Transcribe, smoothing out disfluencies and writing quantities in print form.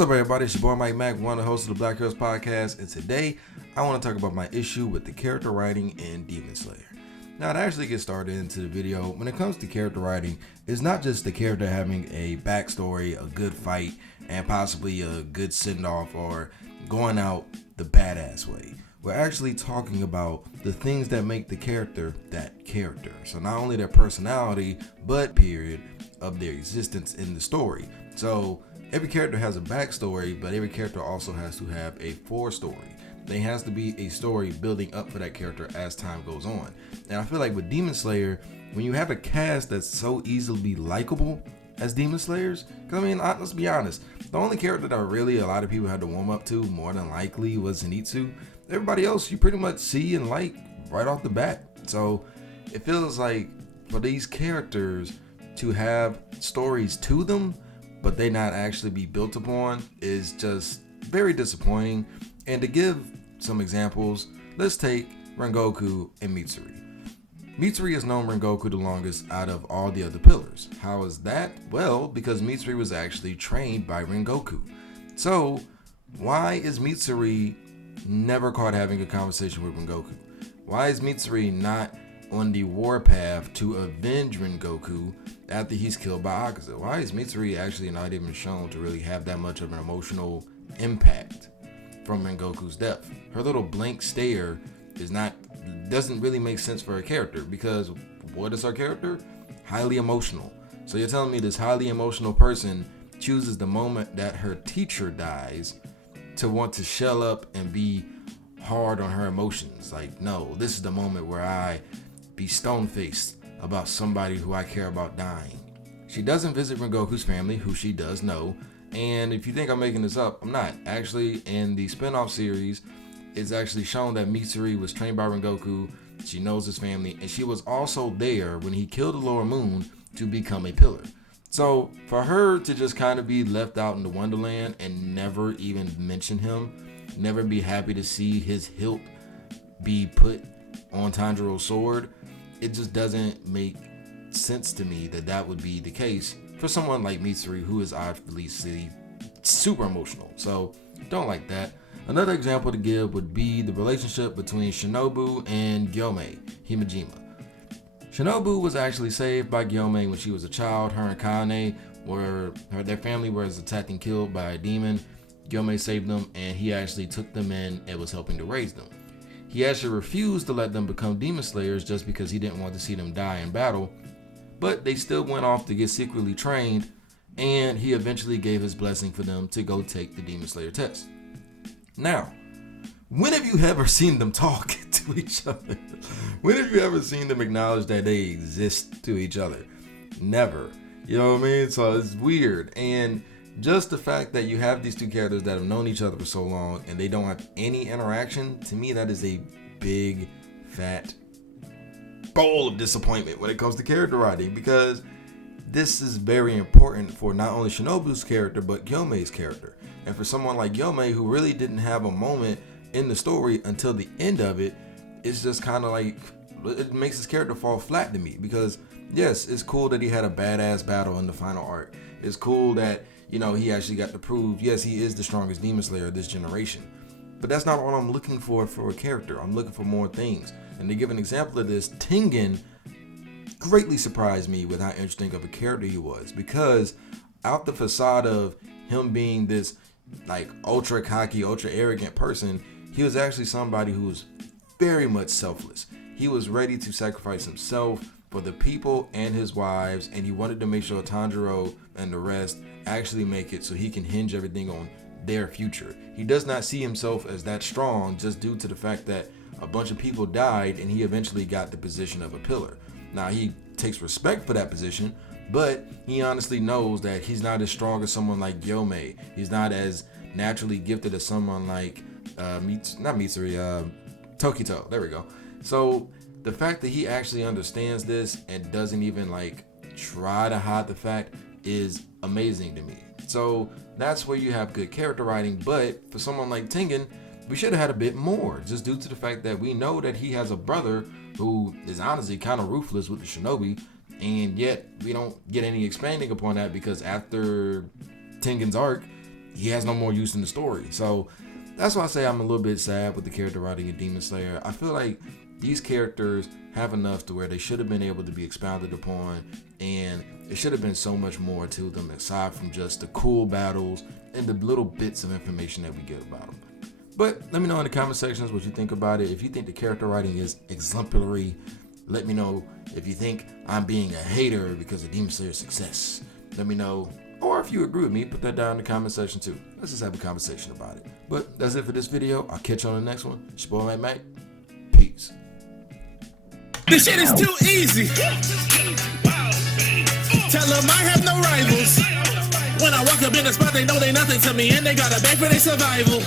What's up, everybody? It's your boy Mike Mack, one of the hosts of the Black Girls Podcast, and today I want to talk about my issue with the character writing in Demon Slayer. Now, to actually get started into the video, when it comes to character writing, it's not just the character having a backstory, a good fight, and possibly a good send-off or going out the badass way. We're actually talking about the things that make the character that character. So not only their personality, but period of their existence in the story. So every character has a backstory, but every character also has to have a forestory. There has to be a story building up for that character as time goes on. And I feel like with Demon Slayer, when you have a cast that's so easily likable as Demon Slayers, because I mean, let's be honest, the only character that really a lot of people had to warm up to more than likely was Zenitsu. Everybody else you pretty much see and like right off the bat. So it feels like for these characters to have stories to them, but they not actually be built upon, is just very disappointing. And to give some examples, let's take Rengoku and Mitsuri. Mitsuri has known Rengoku the longest out of all the other pillars. How is that? Well, because Mitsuri was actually trained by Rengoku. So why is Mitsuri never caught having a conversation with Rengoku? Why is Mitsuri not on the warpath to avenge Rengoku after he's killed by Akaza? Why is Mitsuri actually not even shown to really have that much of an emotional impact from Rengoku's death? Her little blank stare doesn't really make sense for her character, because what is her character? Highly emotional. So you're telling me this highly emotional person chooses the moment that her teacher dies to want to shell up and be hard on her emotions? Like, no, this is the moment where I be stone-faced about somebody who I care about dying. She doesn't visit Rengoku's family, who she does know. And if you think I'm making this up, I'm not. Actually, in the spin-off series, it's actually shown that Mitsuri was trained by Rengoku. She knows his family, and she was also there when he killed the Lower Moon to become a pillar. So for her to just kind of be left out in the Wonderland and never even mention him, never be happy to see his hilt be put on Tanjiro's sword, it just doesn't make sense to me that would be the case for someone like Mitsuri, who is obviously super emotional. So don't like that. Another example to give would be the relationship between Shinobu and Gyomei Himejima. Shinobu was actually saved by Gyomei when she was a child. Her and Kane their family was attacked and killed by a demon. Gyomei saved them, and he actually took them in and was helping to raise them. He actually refused to let them become Demon Slayers just because he didn't want to see them die in battle, but they still went off to get secretly trained, and he eventually gave his blessing for them to go take the Demon Slayer test. Now, when have you ever seen them talk to each other? When have you ever seen them acknowledge that they exist to each other? Never. You know what I mean? So it's weird. And just the fact that you have these two characters that have known each other for so long and they don't have any interaction, to me that is a big fat bowl of disappointment when it comes to character writing, because this is very important for not only Shinobu's character but Gyomei's character. And for someone like Gyomei, who really didn't have a moment in the story until the end of it, it's just kind of like, it makes his character fall flat to me. Because yes, it's cool that he had a badass battle in the final arc. It's cool that, he actually got to prove, yes, he is the strongest Demon Slayer of this generation. But that's not what I'm looking for a character. I'm looking for more things. And to give an example of this, Tengen greatly surprised me with how interesting of a character he was, because out the facade of him being this like ultra cocky, ultra arrogant person, he was actually somebody who was very much selfless. He was ready to sacrifice himself for the people and his wives, and he wanted to make sure Tanjiro and the rest actually make it so he can hinge everything on their future. He does not see himself as that strong just due to the fact that a bunch of people died and he eventually got the position of a pillar. Now, he takes respect for that position, but he honestly knows that he's not as strong as someone like Gyomei. He's not as naturally gifted as someone like Tokito. There we go. So the fact that he actually understands this and doesn't even try to hide the fact is amazing to me. So that's where you have good character writing. But for someone like Tengen, we should have had a bit more, just due to the fact that we know that he has a brother who is honestly kind of ruthless with the shinobi, and yet we don't get any expanding upon that, because after Tengen's arc, he has no more use in the story. So that's why I say I'm a little bit sad with the character writing in Demon Slayer. I feel like these characters have enough to where they should have been able to be expounded upon, and it should have been so much more to them aside from just the cool battles and the little bits of information that we get about them. But let me know in the comment sections what you think about it. If you think the character writing is exemplary, let me know. If you think I'm being a hater because of Demon Slayer's success, let me know. Or if you agree with me, put that down in the comment section too. Let's just have a conversation about it. But that's it for this video. I'll catch you on the next one. It's your boy, Mike. Peace. This shit is too easy. Tell them I have no rivals. When I walk up in the spot, they know they nothing to me, and they gotta beg for their survival.